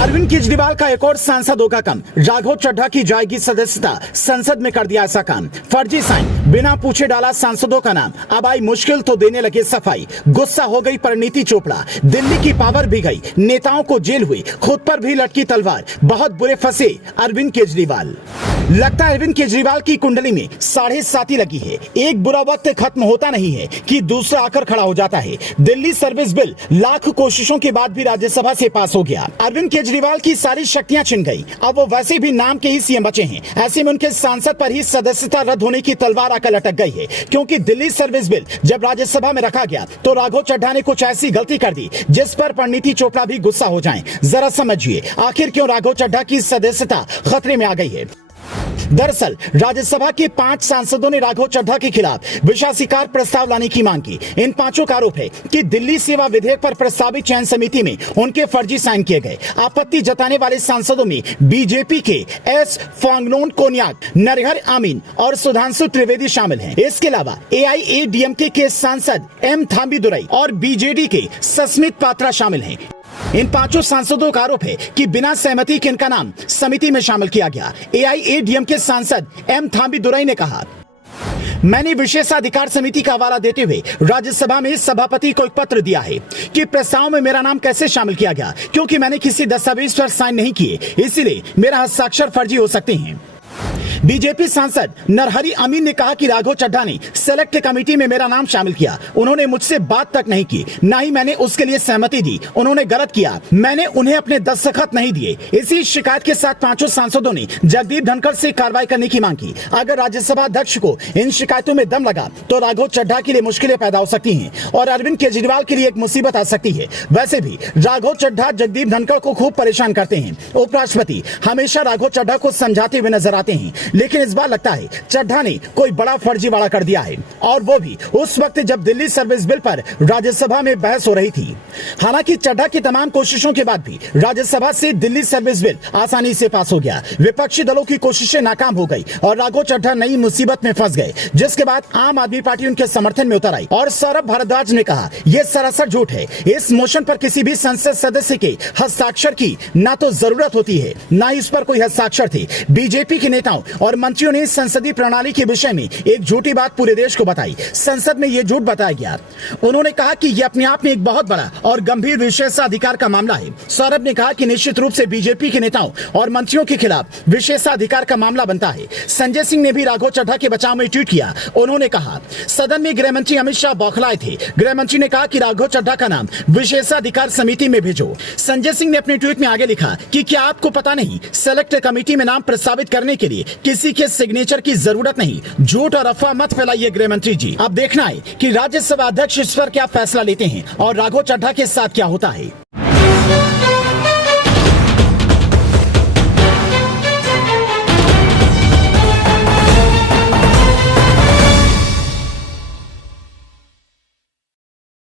अरविंद केजरीवाल का एक और सांसद होगा कम। राघव चड्ढा की जाएगी सदस्यता, संसद में कर दिया ऐसा काम। फर्जी साइन, बिना पूछे डाला सांसदों का नाम। अब आई मुश्किल तो देने लगे सफाई। गुस्सा हो गई परिणीति चोपड़ा, दिल्ली की पावर भी गई, नेताओं को जेल हुई, खुद पर भी लटकी तलवार। बहुत बुरे फंसे अरविंद केजरीवाल। लगता है अरविंद केजरीवाल की कुंडली में 7.5 लगी है। एक बुरा वक्त खत्म होता नहीं है कि दूसरा आकर खड़ा हो जाता है। दिल्ली सर्विस बिल लाख कोशिशों के बाद भी राज्यसभा से पास हो गया। अरविंद केजरीवाल की सारी शक्तियां छिन गई। अब वो वैसे भी नाम के ही सीएम बचे हैं। ऐसे में उनके सांसद पर ही सदस्यता रद्द होने की तलवार आकर लटक गई है, क्योंकि दिल्ली सर्विस बिल जब राज्यसभा में रखा गया तो राघव चड्ढा ने कुछ ऐसी गलती कर दी जिस पर परिणीति चोपड़ा भी गुस्सा हो जाएं। जरा समझिए आखिर क्यों राघव चड्ढा की सदस्यता खतरे में आ गई है। दरअसल राज्यसभा के 5 सांसदों ने राघव चड्ढा के खिलाफ विशासिकार प्रस्ताव लाने की मांग की। इन 5 का आरोप है कि दिल्ली सेवा विधेयक पर प्रस्तावित चयन समिति में उनके फर्जी साइन किए गए। आपत्ति जताने वाले सांसदों में बीजेपी के एस फांगनोन कोन्याक, नरहर आमीन और सुधांशु त्रिवेदी शामिल हैं। इसके अलावा एआईएडीएमके के सांसद एम थांबीदुरई और बीजेडी के सस्मित पात्रा शामिल हैं। इन 5 सांसदों का आरोप है कि बिना सहमति के इनका नाम समिति में शामिल किया गया। एआईएडीएम के सांसद एम थांबीदुरई ने कहा, मैंने विशेषाधिकार समिति का हवाला देते हुए राज्यसभा में सभापति को एक पत्र दिया है कि प्रस्ताव में मेरा नाम कैसे शामिल किया गया, क्योंकि मैंने किसी दस्तावेज पर साइन नहीं किए, इसलिए मेरा हस्ताक्षर फर्जी हो सकते हैं। बीजेपी सांसद नरहरी अमीन ने कहा कि राघव चड्ढा ने सेलेक्ट कमेटी में मेरा नाम शामिल किया। उन्होंने मुझसे बात तक नहीं की, ना ही मैंने उसके लिए सहमति दी। उन्होंने गलत किया, मैंने उन्हें अपने दस्तखत नहीं दिए। इसी शिकायत के साथ 5 सांसदों ने जगदीप धनखड़ से कार्रवाई करने की मांग की। अगर राज्यसभा अध्यक्ष को इन शिकायतों में दम लगा तो राघव चड्ढा के लिए मुश्किलें पैदा हो सकती हैं और अरविंद केजरीवाल के लिए एक मुसीबत आ सकती है। वैसे भी राघव चड्ढा जगदीप धनखड़ को खूब परेशान करते हैं। उपराष्ट्रपति हमेशा राघव चड्ढा को समझाते हुए नजर आते हैं, लेकिन इस बार लगता है चड्ढा ने कोई बड़ा फर्जीवाड़ा कर दिया है, और वो भी उस वक्त जब दिल्ली सर्विस बिल पर राज्यसभा में बहस हो रही थी। हालांकि चड्ढा की तमाम कोशिशों के बाद भी राज्यसभा से दिल्ली सर्विस बिल आसानी से पास हो गया। विपक्षी दलों की कोशिशें नाकाम हो गई और राघव चड्ढा नई मुसीबत में फंस गए, जिसके बाद आम आदमी पार्टी उनके समर्थन में उतर आई और सौरभ भारद्वाज ने कहा, यह सरासर झूठ है। इस मोशन पर किसी भी संसद सदस्य के हस्ताक्षर की ना तो जरूरत होती है, ना ही इस पर कोई हस्ताक्षर थे। बीजेपी के नेताओं और मंत्रियों ने संसदीय प्रणाली के विषय में एक झूठी बात पूरे देश को बताई। संसद में यह झूठ बताया गया। उन्होंने कहा कि यह अपने आप में एक बहुत बड़ा और गंभीर विशेषाधिकार का मामला है। सौरभ ने कहा कि निश्चित रूप से बीजेपी के नेताओं और मंत्रियों के खिलाफ विशेषाधिकार का मामला बनता है। संजय सिंह ने भी राघव चड्ढा के बचाव में ट्वीट किया। उन्होंने कहा, सदन में गृह मंत्री अमित शाह बौखलाए थे। गृह मंत्री ने कहा कि राघव चड्ढा का नाम विशेषाधिकार समिति में भेजो। संजय सिंह ने अपने ट्वीट में आगे लिखा कि क्या आपको पता नहीं, सेलेक्ट कमेटी में नाम प्रस्तावित करने के लिए किसी के सिग्नेचर की जरूरत नहीं। झूठ और अफवाह मत फैलाइए गृह मंत्री जी। अब देखना है कि राज्यसभा अध्यक्ष इस पर क्या फैसला लेते हैं और राघव चड्ढा के साथ क्या होता है।